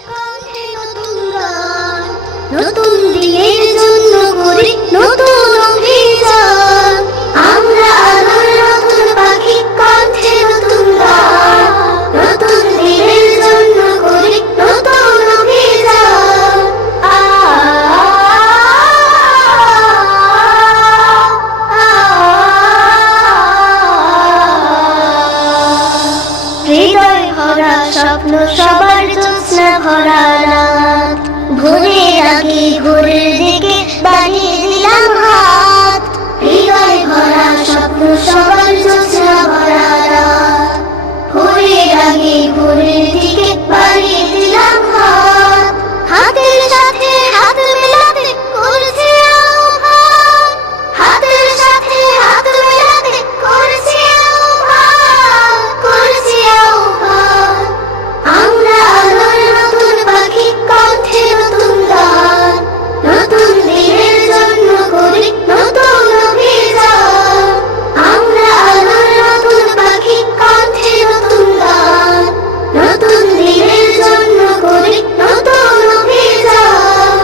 কণ্ঠে নতুন গান, নতুন দিনের জন্য করি নতুন অভিযান। আমরা আলোর নতুন পাখি, কণ্ঠে নতুন গান, নতুন দিনের জন্য করি নতুন অভিযান। হৃদয় ভরা স্বপ্ন, সবার জ্যোৎস্না ভরা রাত, ভোরের আগে ভোরের দিকে বাড়িয়ে দিলাম হাত। হৃদয় ভরা স্বপ্ন, সবার জ্যোৎস্না ভরা রাত, ভোরের আগে ভোরের দিকে বাড়িয়ে দিলাম হাত। হাতের সাথে হাত মেলাতে করছি আহ্বান, হাতের সাথে হাত মেলাতে করছি আহ্বান, করছি আহ্বান। আমরা আলোর নতুন পাখি, কণ্ঠে নতুন গান, নতুন দিনের জন্য করি নতুন অভিযান। আমরা আলোর নতুন পাখি, কণ্ঠে নতুন গান, নতুন দিনের জন্য করি নতুন অভিযান।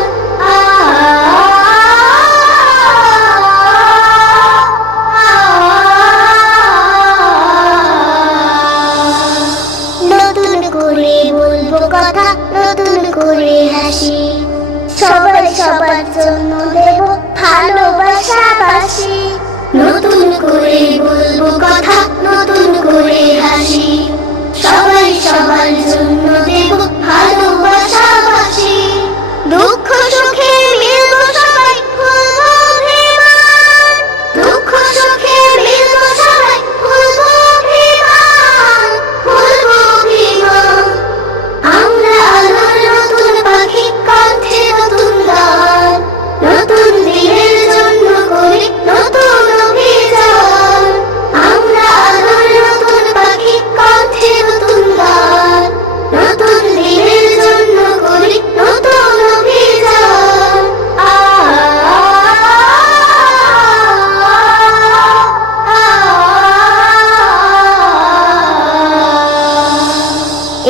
নতুন করে বলবো কথা, নতুন করে হাসি, সবাই সবার জন্য দেব ভালোবাসা বাসি। নতুন করে বলবো কথা, নতুন করে হাসি, সবাই সবার জন্য দেব ভালোবাসা বাসি। দুঃখ সুখে মিলবো সবাই, ভুলবো অভিমান, দুঃখ সুখে মিলবো সবাই, ভুলবো অভিমান, ভুলবো অভিমান। আমরা আলোর নতুন পাখি, কণ্ঠে নতুন গান, নতুন দিনের জন্য করি নতুন অভিযান। আমরা আলোর নতুন পাখি, কণ্ঠে নতুন গান, নতুন দিনের জন্য করি নতুন অভিযান।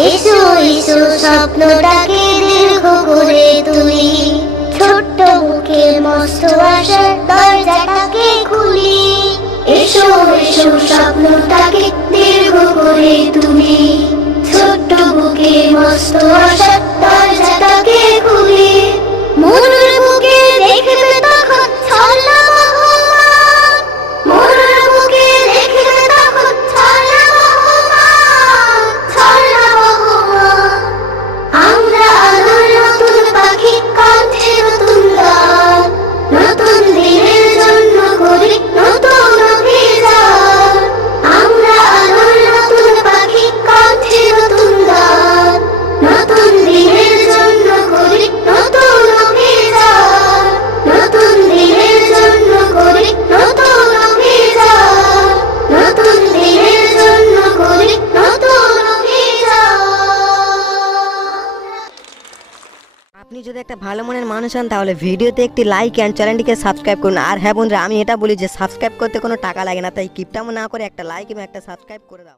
এসো এসো স্বপ্নটাকে দীর্ঘ করে তুলি, ছোট্ট বুকে মস্ত আশার দরজাটাকে খুলি। এসো এসো স্বপ্নটাকে দীর্ঘ করে তুলি, ছোট্ট বুকে মস্ত আশার দরজাটাকে খুলি। মনের বুকে দেখবে তখন ছলনা বহমান, মনের বুকে দেখবে তখন ছলনা বহমান, ছলনা বহমান। আমরা আলোর নতুন পাখি, কণ্ঠে নতুন গান, নতুন দিনের জন্য করি নতুন অভিযান। আমরা আলোর নতুন পাখি, কণ্ঠে নতুন গান, নতুন দিনের জন্য করি নতুন অভিযান, নতুন দিনের জন্য করি নতুন অভিযান, নতুন দিনের জন্য করি নতুন অভিযান। আপনি যদি একটা ভালো মনের মানুষ হন তাহলে ভিডিওতে একটি লাইক অ্যান্ড চ্যানেলটিকে সাবস্ক্রাইব করুন। আর হ্যাঁ বন্ধুরা, আমি এটা বলি যে সাবস্ক্রাইব করতে কোনো টাকা লাগে না, তাই কিপটামো না করে একটা লাইক এবং একটা সাবস্ক্রাইব করে দাও।